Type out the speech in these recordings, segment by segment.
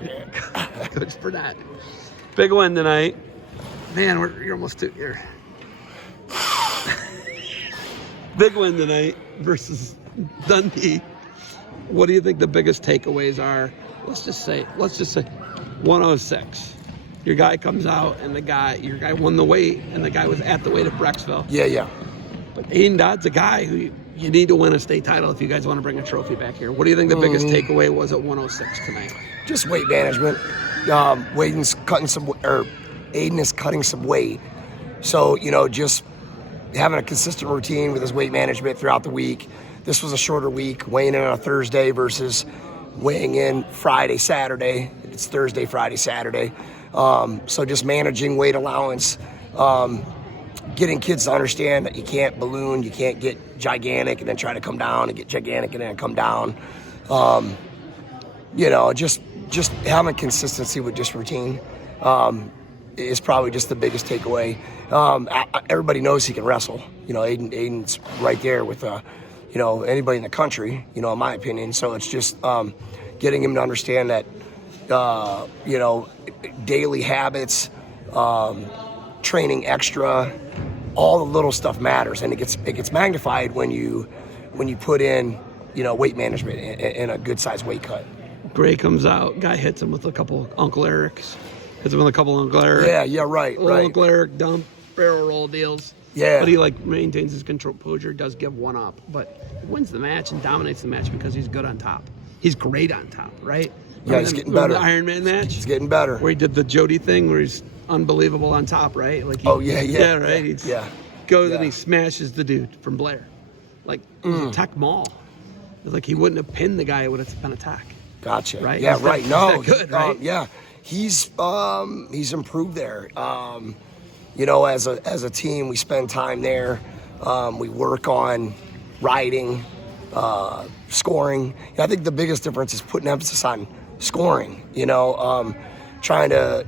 Okay. Coach Burnett. Big win tonight. Man, you're almost here. Big win tonight versus Dundee. What do you think the biggest takeaways are? Let's just say 106. Your guy comes out and your guy won the weight and the guy was at the weight at Brecksville. Yeah. But Aiden Dodd's a guy who you need to win a state title if you guys want to bring a trophy back here. What do you think the biggest takeaway was at 106 tonight? Just weight management. Aiden is cutting some weight. So, just having a consistent routine with his weight management throughout the week. This was a shorter week, weighing in on a Thursday versus weighing in Friday, Saturday. It's Thursday, Friday, Saturday. So just managing weight allowance, getting kids to understand that you can't balloon, you can't get gigantic and then try to come down and get gigantic and then come down. Just having consistency with just routine is probably just the biggest takeaway. Everybody knows he can wrestle. Aiden's right there with anybody in the country, in my opinion. So it's just getting him to understand that, daily habits, training extra, all the little stuff matters, and it gets magnified when you put in, weight management in a good sized weight cut. Gray comes out, guy hits him with a couple Uncle Eric's. Hits him with a couple Uncle Eric. Yeah, right. Uncle Eric dump, barrel roll deals. Yeah. But he maintains his composure, does give one up, but wins the match and dominates the match because he's good on top. He's great on top, right? Yeah, he's getting better. The Iron Man match? He's getting better. Where he did the Jody thing where he's unbelievable on top, right? Yeah, right? Yeah. Goes and he smashes the dude from Blair. Tech Mall. It's he wouldn't have pinned the guy, it would have been a tech. Gotcha. Right? Yeah, right. No. He's that good, right? Yeah. He's improved there. As a team, we spend time there. We work on riding, scoring. I think the biggest difference is putting emphasis on scoring. Trying to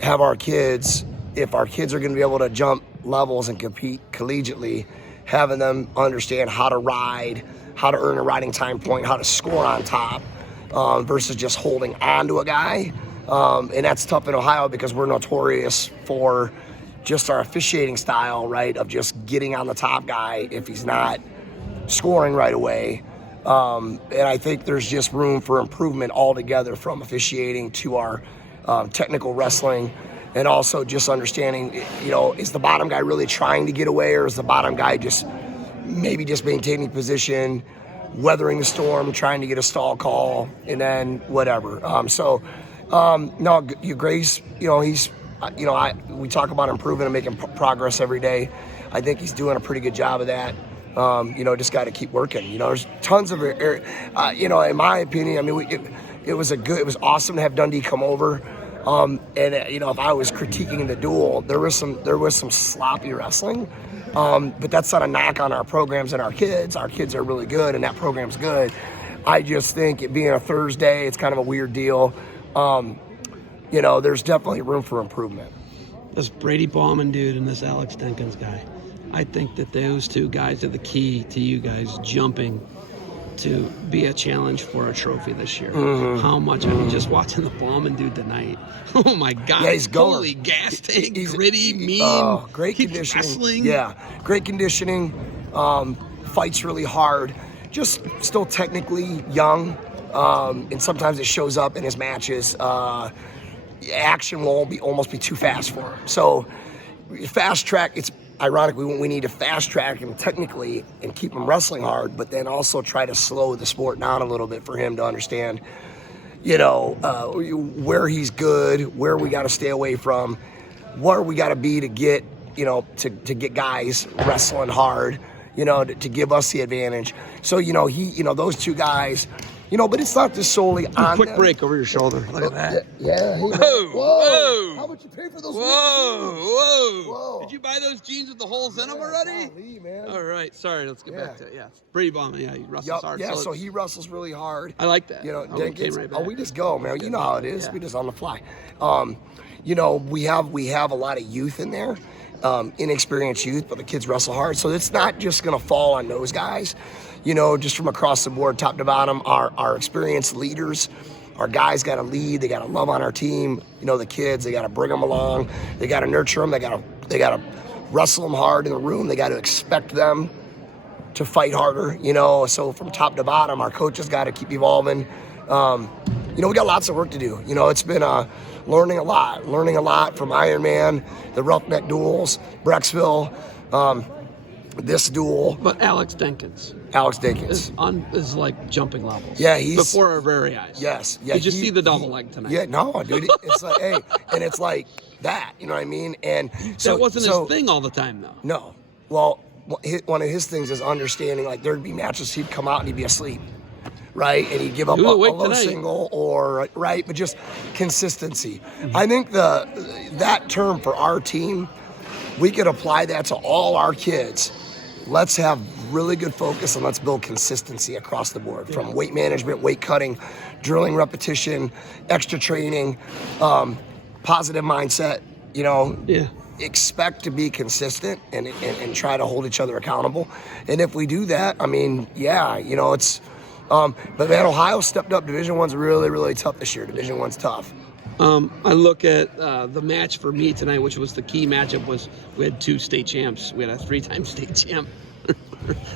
have our kids, if our kids are going to be able to jump levels and compete collegiately, having them understand how to ride, how to earn a riding time point, how to score on top, versus just holding on to a guy. And that's tough in Ohio because we're notorious for just our officiating style, right, of just getting on the top guy if he's not scoring right away. And I think there's just room for improvement altogether from officiating to our technical wrestling, and also just understanding, is the bottom guy really trying to get away, or is the bottom guy just maintaining position, weathering the storm, trying to get a stall call, and then whatever. Grace, we talk about improving and making progress every day. I think he's doing a pretty good job of that. Just got to keep working. There's tons of, in my opinion, it was awesome to have Dundee come over. If I was critiquing the duel, there was some sloppy wrestling. But that's not a knock on our programs and our kids. Our kids are really good, and that program's good. I just think it being a Thursday, it's kind of a weird deal. There's definitely room for improvement. This Brady Bauman dude and this Alex Denkins guy, I think that those two guys are the key to you guys jumping to be a challenge for a trophy this year. How much I mean, just watching the Bauman dude tonight. Oh my God! Yeah, he's going. Holy gas tank, gritty, mean. Great conditioning. Wrestling. Yeah, great conditioning. Fights really hard. Just still technically young, and sometimes it shows up in his matches. Action will almost be too fast for him. So fast track. It's ironic. We need to fast track him technically and keep him wrestling hard, but then also try to slow the sport down a little bit for him to understand, where he's good, where we got to stay away from, where we got to be to get, to get guys wrestling hard, to give us the advantage. So, those two guys, but it's not just solely on Quick them. break over your shoulder. Look at that. Yeah. Hey, Whoa. How much you pay for those? Whoa. Did you buy those jeans with the holes in them already? Golly, man. All right. Sorry. Let's get back to it. Yeah. Brady Bauman. Yeah. He wrestles hard. Yeah. So he wrestles really hard. I like that. Jenkins. Right back. We just go, man. You know how it is. Yeah. We just on the fly. We have a lot of youth in there. Inexperienced youth, but the kids wrestle hard. So it's not just going to fall on those guys. just from across the board, top to bottom, our experienced leaders. Our guys got to lead. They got to love on our team. The kids, they got to bring them along. They got to nurture them. They got to wrestle them hard in the room. They got to expect them to fight harder, So from top to bottom, our coaches got to keep evolving. We got lots of work to do. It's been learning a lot from Ironman, the Roughneck duels, Brecksville, this duel. But Alex Denkins is like jumping levels. Yeah, he's before our very eyes. Yes, yeah. Did you see the double leg tonight? Yeah, no, dude. It's like, hey, and it's like that. You know what I mean? And so that wasn't his thing all the time, though. No. Well, one of his things is understanding. Like there'd be matches he'd come out and he'd be asleep, right? And he'd give up a low single or right, but just consistency. Mm-hmm. I think that term for our team, we could apply that to all our kids. Let's have really good focus and let's build consistency across the board, from weight management, weight cutting, drilling repetition, extra training, positive mindset, expect to be consistent and try to hold each other accountable. And if we do that, it's but man, Ohio stepped up. Division I's really, really tough this year. Division I's tough. I look at the match for me tonight, which was the key matchup. We had 2 state champs. We had a 3-time state champ,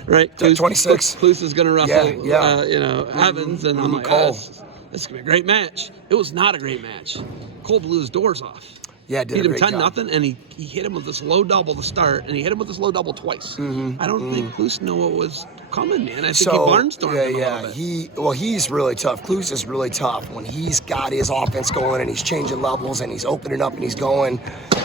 right? 26. Klus is going to wrestle, Yeah. Evans, and I'm like, this is going to be a great match. It was not a great match. Cole blew his doors off. Yeah, did him 10-0, and he hit him with this low double to start, and he hit him with this low double twice. Mm-hmm. I don't think Klus knew what was coming, man. I think he barnstormed him a little bit. He's really tough. Klus is really tough when he's got his offense going and he's changing levels and he's opening up and he's going.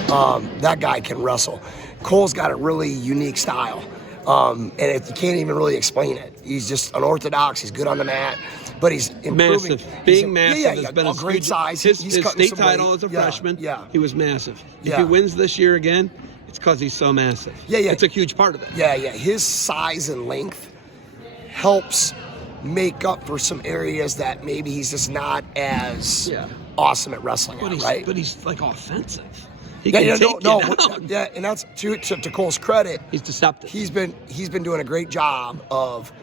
That guy can wrestle. Cole's got a really unique style, and you can't even really explain it. He's just unorthodox. He's good on the mat. But he's improving. Massive. Being massive has been a great size. His state title as a freshman, he was massive. If he wins this year again, it's because he's so massive. Yeah. It's a huge part of it. Yeah. His size and length helps make up for some areas that maybe he's just not as awesome at wrestling right? But he's like offensive. He can take you down. And that's to Cole's credit. He's deceptive. He's been doing a great job of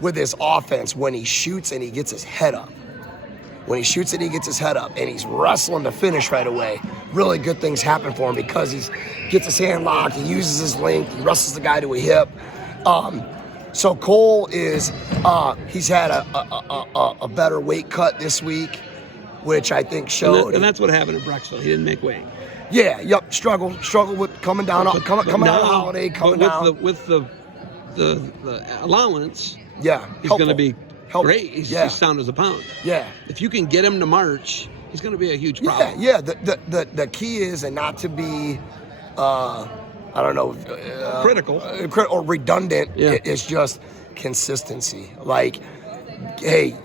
with his offense when he shoots and he gets his head up. When he shoots and he gets his head up and he's wrestling to finish right away, really good things happen for him because he gets his hand locked, he uses his length, he wrestles the guy to a hip. So Cole he's had a better weight cut this week, which I think showed. And that's what happened at Brecksville. He didn't make weight. Yeah, yep, struggle with coming down, coming out of the holiday, coming down. With the allowance, he's going to be great. He's sound as a pound. Yeah. If you can get him to march, he's going to be a huge problem. Yeah. The key is, and not to be, critical or redundant. It's just consistency. Like, hey,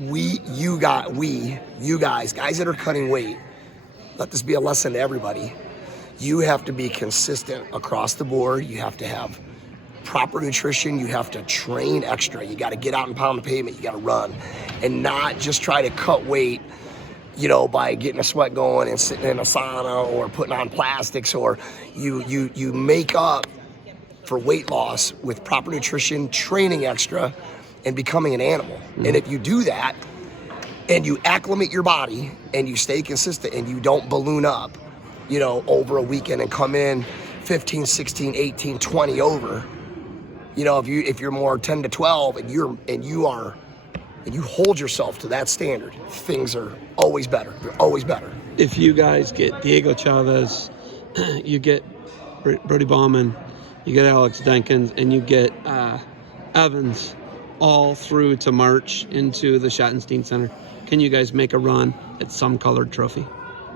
you guys that are cutting weight. Let this be a lesson to everybody. You have to be consistent across the board. You have to have proper nutrition. You have to train extra. You got to get out and pound the pavement. You got to run and not just try to cut weight, by getting a sweat going and sitting in a sauna or putting on plastics, or you make up for weight loss with proper nutrition, training extra, and becoming an animal. Mm-hmm. And if you do that and you acclimate your body and you stay consistent and you don't balloon up, over a weekend and come in 15, 16, 18, 20 over, if you're more 10 to 12 and you hold yourself to that standard, things are always better. They're always better. If you guys get Diego Chavez, you get Brody Bauman, you get Alex Denkins, and you get Evans all through to March into the Schottenstein Center, can you guys make a run at some colored trophy?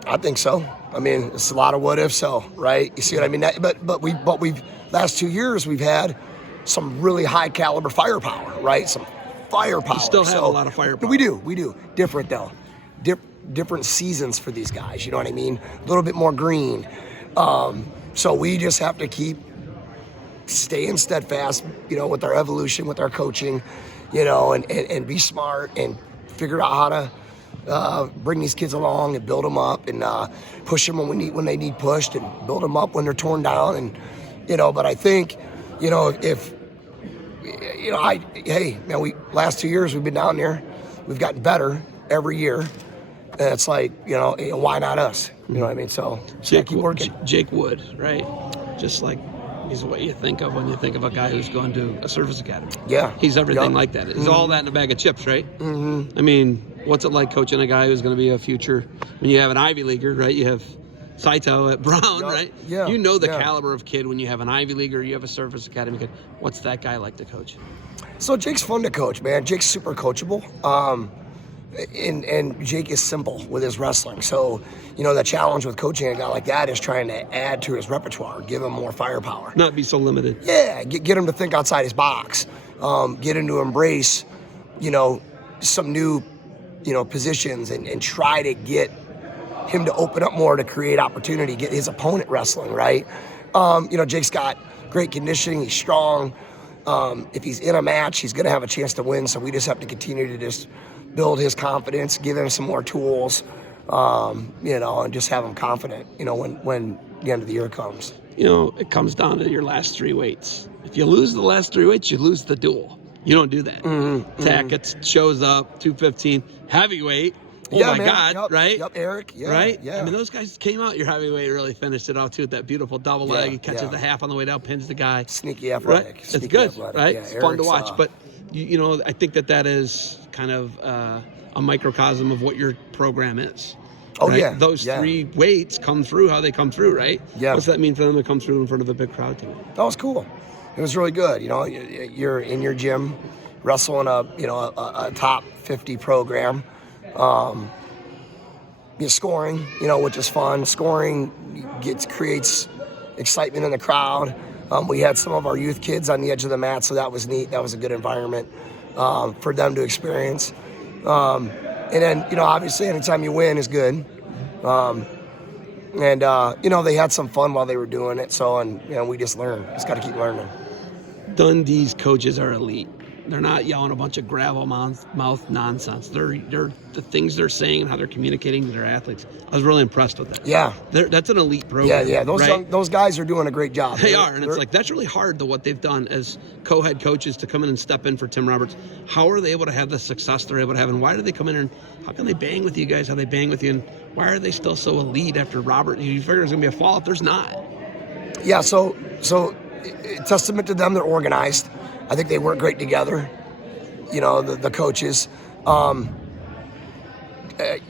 I think so. I mean, it's a lot of what if so, right? You see what I mean? But we've last 2 years we've had some really high caliber firepower, right? Some firepower. You still have a lot of firepower. We do. Different though. Different seasons for these guys. You know what I mean? A little bit more green. So we just have to keep staying steadfast, with our evolution, with our coaching, and be smart and figure out how to bring these kids along and build them up and push them when they need pushed and build them up when they're torn down. And, but I think, if hey, man, last 2 years we've been down there. We've gotten better every year. And it's like, why not us? You know what I mean? So keep working. Jake Wood, right? Just like he's what you think of when you think of a guy who's going to a service academy. Yeah. He's everything like that. It's all that in a bag of chips, right? Mm-hmm. I mean, what's it like coaching a guy who's going to be a future, when you have an Ivy Leaguer, right? You have Saito at Brown, right? Yeah. You know the caliber of kid when you have an Ivy Leaguer, you have a service academy kid. What's that guy like to coach? So Jake's fun to coach, man. Jake's super coachable. And Jake is simple with his wrestling. So, the challenge with coaching a guy like that is trying to add to his repertoire, give him more firepower. Not be so limited. Yeah, get him to think outside his box. Get him to embrace, some new, positions and try to get him to open up more to create opportunity, get his opponent wrestling, right? Jake's got great conditioning. He's strong. If he's in a match, he's going to have a chance to win. So we just have to continue to just build his confidence, give him some more tools, and just have him confident, when the end of the year comes. It comes down to your last 3 weights. If you lose the last 3 weights, you lose the duel. You don't do that. Tackett shows up, 215, heavyweight. Oh, yeah, my man. God, Yep. right? Yep, Eric. Yeah, right? Yeah. I mean, those guys came out, your heavyweight really finished it off, too, with that beautiful double leg. He catches the half on the way down, pins the guy. Sneaky athletic. Right? Sneaky It's good, athletic. right? Yeah, It's Eric's fun to watch. But, I think that is kind of a microcosm of what your program is. Oh, right? yeah. Those 3 weights come through how they come through, right? Yeah. What's that mean for them to come through in front of a big crowd today? That was cool. It was really good. You're in your gym, wrestling a top 50 program. You're scoring, which is fun. Scoring creates excitement in the crowd. We had some of our youth kids on the edge of the mat, so that was neat. That was a good environment for them to experience. And then, obviously, anytime you win is good. They had some fun while they were doing it. So, we just learn. Just got to keep learning. Dundee's coaches are elite. They're not yelling a bunch of gravel mouth nonsense. They're the things they're saying and how they're communicating to their athletes. I was really impressed with that. Yeah. That's an elite program. Yeah. Right? Those guys are doing a great job. They are, and it's like that's really hard, though, what they've done as co-head coaches to come in and step in for Tim Roberts. How are they able to have the success they're able to have, and why do they come in and how can they bang with you guys, how they bang with you, and why are they still so elite after Robert? You figure there's going to be a fall-off. There's not. Yeah, so testament to them, they're organized. I think they work great together, the coaches.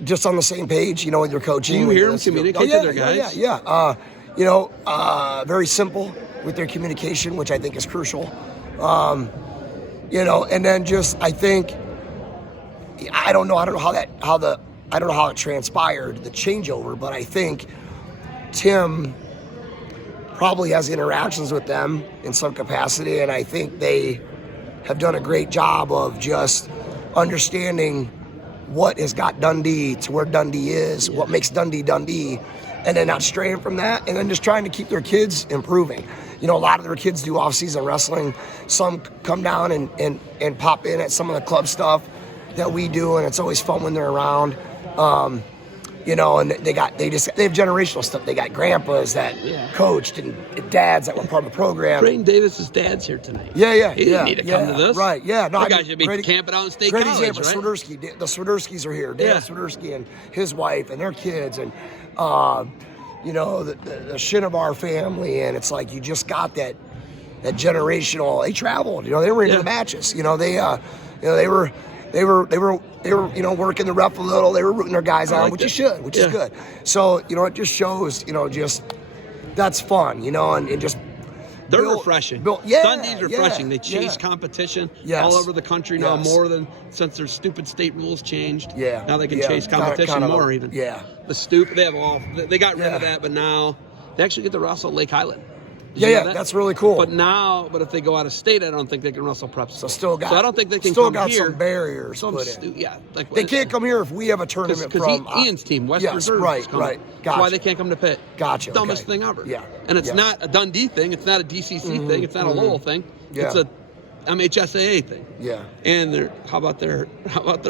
Just on the same page, with your coaching. Do you hear them communicate to their guys? Yeah. Very simple with their communication, which I think is crucial. And then just, I think, I don't know how it transpired, the changeover, but I think Tim probably has interactions with them in some capacity, and I think they have done a great job of just understanding what has got Dundee to where Dundee is, what makes Dundee Dundee, and then not straying from that, and then just trying to keep their kids improving. A lot of their kids do off-season wrestling. Some come down and pop in at some of the club stuff that we do, and it's always fun when they're around. And they have generational stuff. They got grandpas that coached and dads that were part of the program. Brayden Davis's dad's here tonight. Yeah. He didn't need to come to this. Right, yeah. No, the guy should be camping out in State College, right? Swiderski, the Swiderskis are here. Dan Swiderski and his wife and their kids and, the Shinobar family. And it's like you just got that generational. They traveled. They were into the matches. They were working the ref a little. They were rooting their guys on, which is good. So, it just shows, just that's fun, and just they're refreshing. Dundee's refreshing. They chase competition all over the country now more than since their stupid state rules changed. Yeah. Now they can chase competition more even. Yeah. They got rid of that, but now they actually get to wrestle Lake Highland. That's really cool. But if they go out of state, I don't think they can wrestle preps. So I don't think they can come here. Some barriers. They can't come here if we have a tournament from Ian's team, West Reserve. Right. Gotcha. That's why they can't come to Pitt. Gotcha. Dumbest thing ever. Yeah. And it's not a Dundee thing. It's not a DCC thing. It's not a Lowell thing. Yeah. It's a MHSAA thing. Yeah. And how about their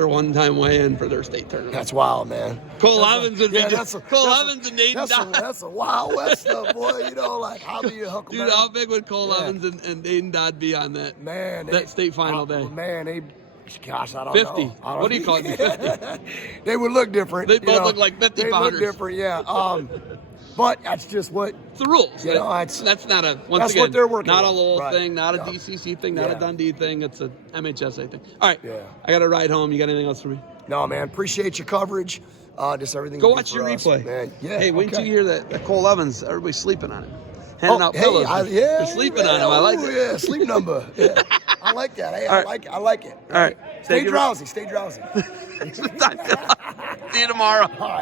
one-time weigh-in for their state tournament? That's wild, man. Cole Evans and Evans and Dayton Dodd. That's a Wild West stuff, boy. You know, like how do you hook them? Dude, how big would Cole Evans and Dayton Dodd be on that state final day? Man, gosh, I don't 50. know. What do you call it? 50. They would look different. They both look like 50 they pounders. Look different, yeah. But that's just what it's the rules. You know, that's not a that's what they're working not with. a Lowell Right. thing, not a Yeah. DCC thing, not Yeah. a Dundee thing. It's a MHSA thing. All right, Yeah. I got to ride home. You got anything else for me? No, man. Appreciate your coverage. Just everything. Go you do watch for your us, replay. man. Yeah. Hey, wait until you hear that Cole Evans. Everybody's sleeping on him. Handing out hey, pillows. they're sleeping on him. I like it. Yeah, sleep number. Yeah. I like that. Hey, All I like it. All right. Stay drowsy. Stay drowsy. See you tomorrow. All right.